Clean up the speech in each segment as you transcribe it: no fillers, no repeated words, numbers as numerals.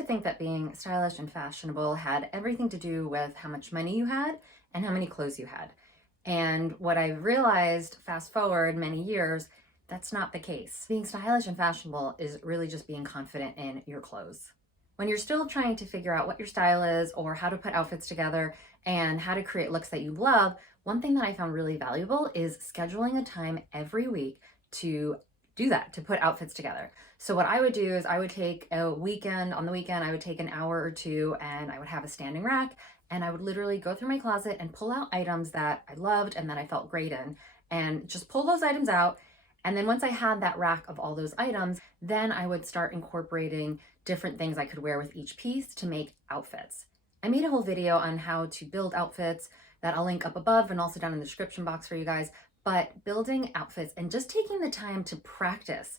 to think that being stylish and fashionable had everything to do with how much money you had and how many clothes you had. And what I've realized, fast forward many years, that's not the case. Being stylish and fashionable is really just being confident in your clothes. When you're still trying to figure out what your style is or how to put outfits together and how to create looks that you love, one thing that I found really valuable is scheduling a time every week to do that, to put outfits together. So what I would do is I would take a weekend, on the weekend, I would take an hour or two and I would have a standing rack and I would literally go through my closet and pull out items that I loved and that I felt great in and just pull those items out. And then once I had that rack of all those items, then I would start incorporating different things I could wear with each piece to make outfits. I made a whole video on how to build outfits that I'll link up above and also down in the description box for you guys. But building outfits and just taking the time to practice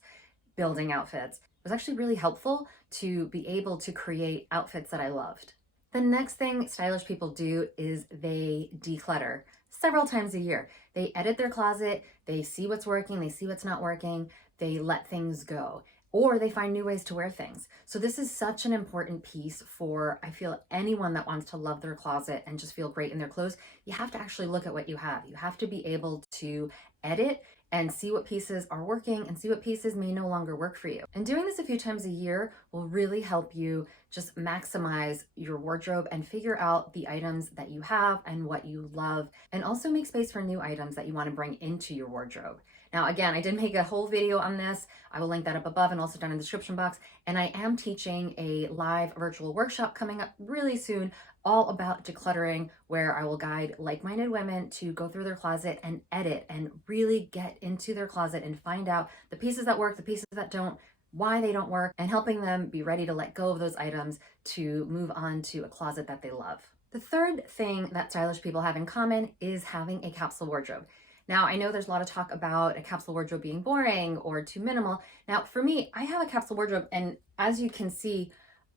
building outfits was actually really helpful to be able to create outfits that I loved. The next thing stylish people do is they declutter several times a year. They edit their closet, they see what's working, they see what's not working, they let things go, or they find new ways to wear things. So this is such an important piece for, I feel, anyone that wants to love their closet and just feel great in their clothes. You have to actually look at what you have. You have to be able to edit and see what pieces are working and see what pieces may no longer work for you. And doing this a few times a year will really help you just maximize your wardrobe and figure out the items that you have and what you love, and also make space for new items that you want to bring into your wardrobe. Now, again, I did make a whole video on this. I will link that up above and also down in the description box. And I am teaching a live virtual workshop coming up really soon, all about decluttering, where I will guide like-minded women to go through their closet and edit and really get into their closet and find out the pieces that work, the pieces that don't, why they don't work, and helping them be ready to let go of those items to move on to a closet that they love. The third thing that stylish people have in common is having a capsule wardrobe. Now, I know there's a lot of talk about a capsule wardrobe being boring or too minimal. Now, for me, I have a capsule wardrobe, and as you can see,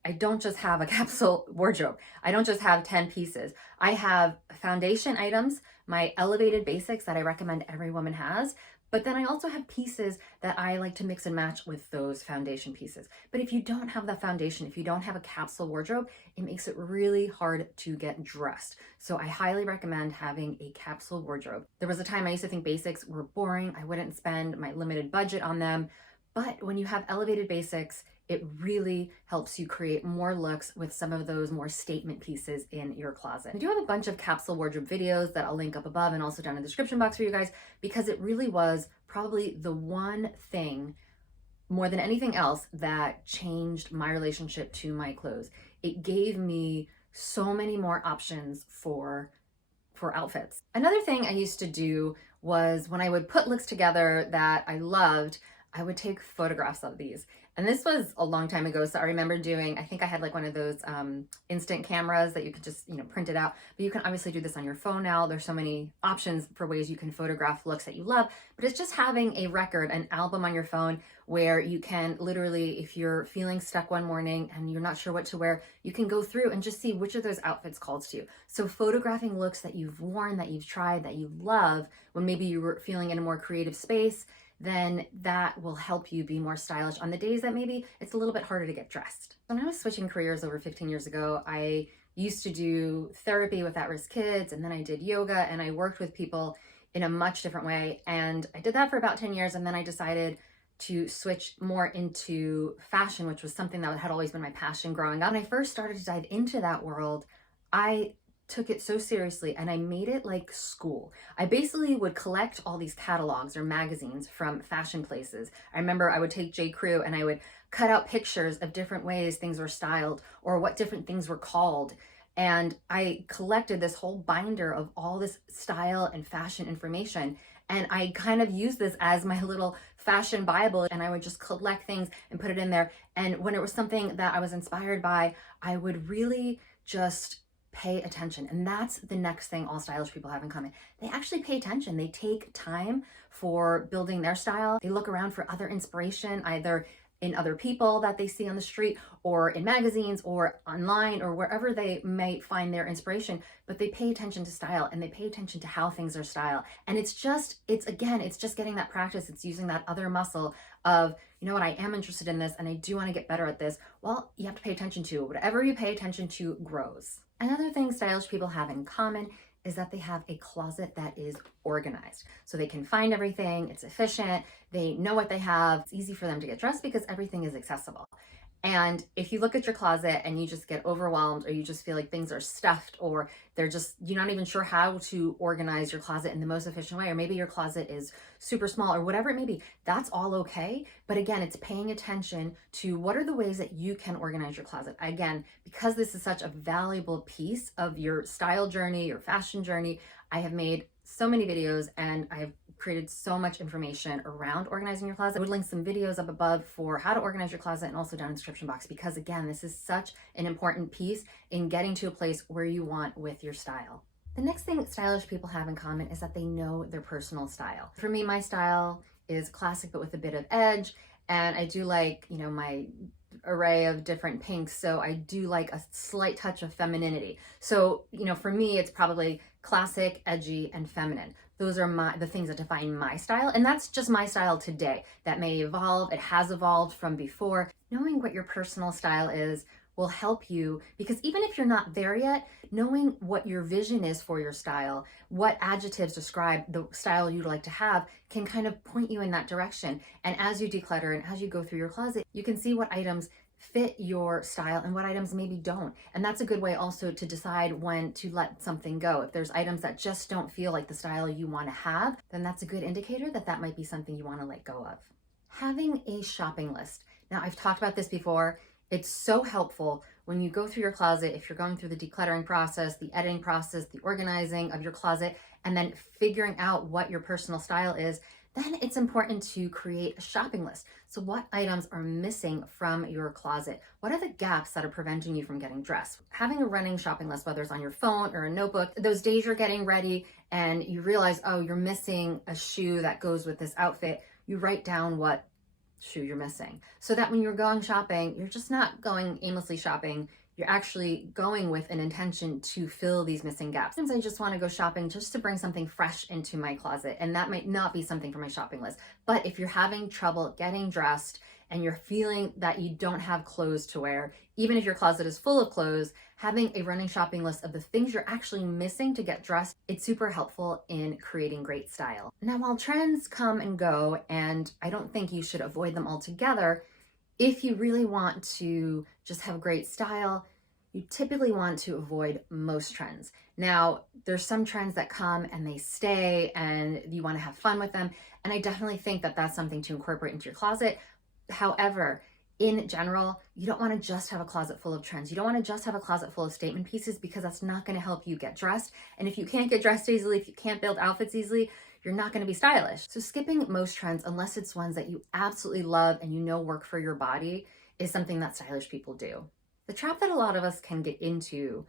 I don't just have a capsule wardrobe. I don't just have 10 pieces. I have foundation items, my elevated basics that I recommend every woman has, but then I also have pieces that I like to mix and match with those foundation pieces. But if you don't have that foundation, if you don't have a capsule wardrobe, it makes it really hard to get dressed. So I highly recommend having a capsule wardrobe. There was a time I used to think basics were boring. I wouldn't spend my limited budget on them. But when you have elevated basics, it really helps you create more looks with some of those more statement pieces in your closet. I do have a bunch of capsule wardrobe videos that I'll link up above and also down in the description box for you guys, because it really was probably the one thing more than anything else that changed my relationship to my clothes. It gave me so many more options for outfits. Another thing I used to do was when I would put looks together that I loved, I would take photographs of these. And this was a long time ago, so I remember doing, I think I had like one of those instant cameras that you could just, print it out. But you can obviously do this on your phone now. There's so many options for ways you can photograph looks that you love. But it's just having a record, an album on your phone where you can literally, if you're feeling stuck one morning and you're not sure what to wear, you can go through and just see which of those outfits calls to you. So photographing looks that you've worn, that you've tried, that you love, when maybe you were feeling in a more creative space, then that will help you be more stylish on the days that maybe it's a little bit harder to get dressed. When I was switching careers over 15 years ago, I used to do therapy with at-risk kids, and then I did yoga, and I worked with people in a much different way. And I did that for about 10 years, and then I decided to switch more into fashion, which was something that had always been my passion growing up. When I first started to dive into that world, I took it so seriously and I made it like school. I basically would collect all these catalogs or magazines from fashion places. I remember I would take J. Crew and I would cut out pictures of different ways things were styled or what different things were called. And I collected this whole binder of all this style and fashion information. And I kind of used this as my little fashion Bible, and I would just collect things and put it in there. And when it was something that I was inspired by, I would really just pay attention. And that's the next thing all stylish people have in common. They actually pay attention. They take time for building their style. They look around for other inspiration, either in other people that they see on the street or in magazines or online or wherever they may find their inspiration, but they pay attention to style and they pay attention to how things are styled. And it's just getting that practice. It's using that other muscle of, you know what, I am interested in this and I do want to get better at this. Well, you have to pay attention to whatever you pay attention to grows. Another thing stylish people have in common is that they have a closet that is organized. So they can find everything, it's efficient, they know what they have, it's easy for them to get dressed because everything is accessible. And if you look at your closet and you just get overwhelmed or you just feel like things are stuffed or you're not even sure how to organize your closet in the most efficient way, or maybe your closet is super small or whatever it may be, that's all okay. But again, it's paying attention to what are the ways that you can organize your closet. Again, because this is such a valuable piece of your style journey, your fashion journey, I have made so many videos and I have created so much information around organizing your closet. I would link some videos up above for how to organize your closet and also down in the description box, because again, this is such an important piece in getting to a place where you want with your style. The next thing stylish people have in common is that they know their personal style. For me, my style is classic but with a bit of edge, and I do like, you know, my array of different pinks, so I do like a slight touch of femininity. So, you know, for me, it's probably classic, edgy, and feminine. Those are the things that define my style, and that's just my style today. That may evolve, it has evolved from before. Knowing what your personal style is will help you, because even if you're not there yet, knowing what your vision is for your style, what adjectives describe the style you'd like to have, can kind of point you in that direction. And as you declutter and as you go through your closet, you can see what items fit your style and what items maybe don't. And that's a good way also to decide when to let something go. If there's items that just don't feel like the style you want to have, then that's a good indicator that that might be something you want to let go of. Having a shopping list. Now, I've talked about this before. It's so helpful when you go through your closet, if you're going through the decluttering process, the editing process, the organizing of your closet, and then figuring out what your personal style is, then it's important to create a shopping list. So what items are missing from your closet? What are the gaps that are preventing you from getting dressed? Having a running shopping list, whether it's on your phone or a notebook, those days you're getting ready and you realize, oh, you're missing a shoe that goes with this outfit, you write down what shoe you're missing, so that when you're going shopping, you're just not going aimlessly shopping. You're actually going with an intention to fill these missing gaps. Sometimes I just want to go shopping just to bring something fresh into my closet, and that might not be something for my shopping list. But if you're having trouble getting dressed and you're feeling that you don't have clothes to wear, even if your closet is full of clothes, having a running shopping list of the things you're actually missing to get dressed, it's super helpful in creating great style. Now, while trends come and go, and I don't think you should avoid them altogether, if you really want to just have great style, you typically want to avoid most trends. Now, there's some trends that come and they stay and you want to have fun with them. And I definitely think that that's something to incorporate into your closet. However, in general, you don't want to just have a closet full of trends. You don't want to just have a closet full of statement pieces, because that's not going to help you get dressed. And if you can't get dressed easily, if you can't build outfits easily, you're not going to be stylish. So skipping most trends, unless it's ones that you absolutely love and you know work for your body, is something that stylish people do. The trap that a lot of us can get into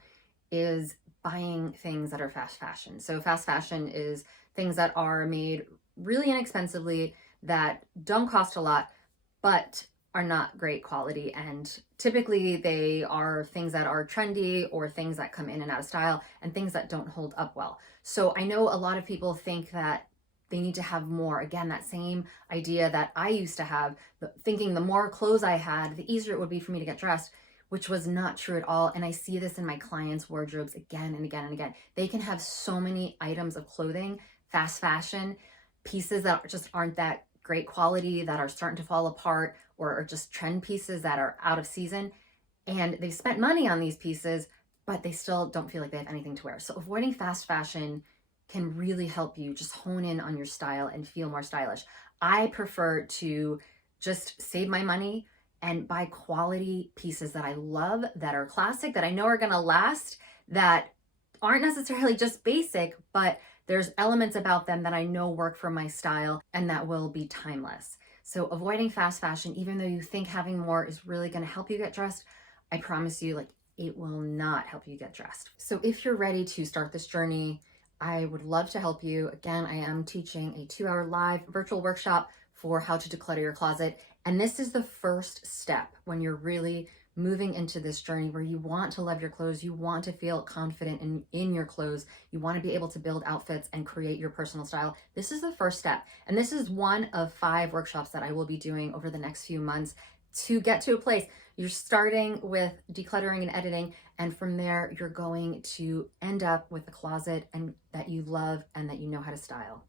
is buying things that are fast fashion. So fast fashion is things that are made really inexpensively, that don't cost a lot, but are not great quality. And typically they are things that are trendy or things that come in and out of style and things that don't hold up well. So I know a lot of people think that they need to have more. Again, that same idea that I used to have, thinking the more clothes I had, the easier it would be for me to get dressed, which was not true at all. And I see this in my clients' wardrobes again and again and again. They can have so many items of clothing, fast fashion, pieces that just aren't that great quality, that are starting to fall apart, or are just trend pieces that are out of season. And they've spent money on these pieces, but they still don't feel like they have anything to wear. So avoiding fast fashion can really help you just hone in on your style and feel more stylish. I prefer to just save my money and buy quality pieces that I love, that are classic, that I know are gonna last, that aren't necessarily just basic, but there's elements about them that I know work for my style and that will be timeless. So avoiding fast fashion, even though you think having more is really gonna help you get dressed, I promise you, like, it will not help you get dressed. So if you're ready to start this journey, I would love to help you. Again, I am teaching a 2-hour live virtual workshop for how to declutter your closet. And this is the first step when you're really moving into this journey where you want to love your clothes, you want to feel confident in your clothes, you want to be able to build outfits and create your personal style. This is the first step. And this is one of 5 workshops that I will be doing over the next few months to get to a place. You're starting with decluttering and editing, and from there you're going to end up with a closet and that you love and that you know how to style.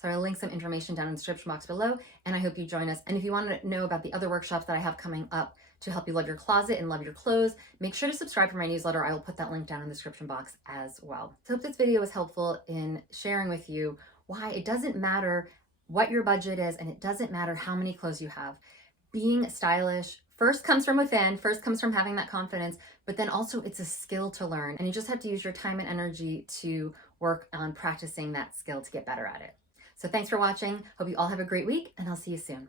So I'll link some information down in the description box below, and I hope you join us. And if you want to know about the other workshops that I have coming up to help you love your closet and love your clothes, make sure to subscribe for my newsletter. I will put that link down in the description box as well. So I hope this video was helpful in sharing with you why it doesn't matter what your budget is, and it doesn't matter how many clothes you have. Being stylish first comes from within, first comes from having that confidence, but then also it's a skill to learn, and you just have to use your time and energy to work on practicing that skill to get better at it. So thanks for watching. Hope you all have a great week, and I'll see you soon.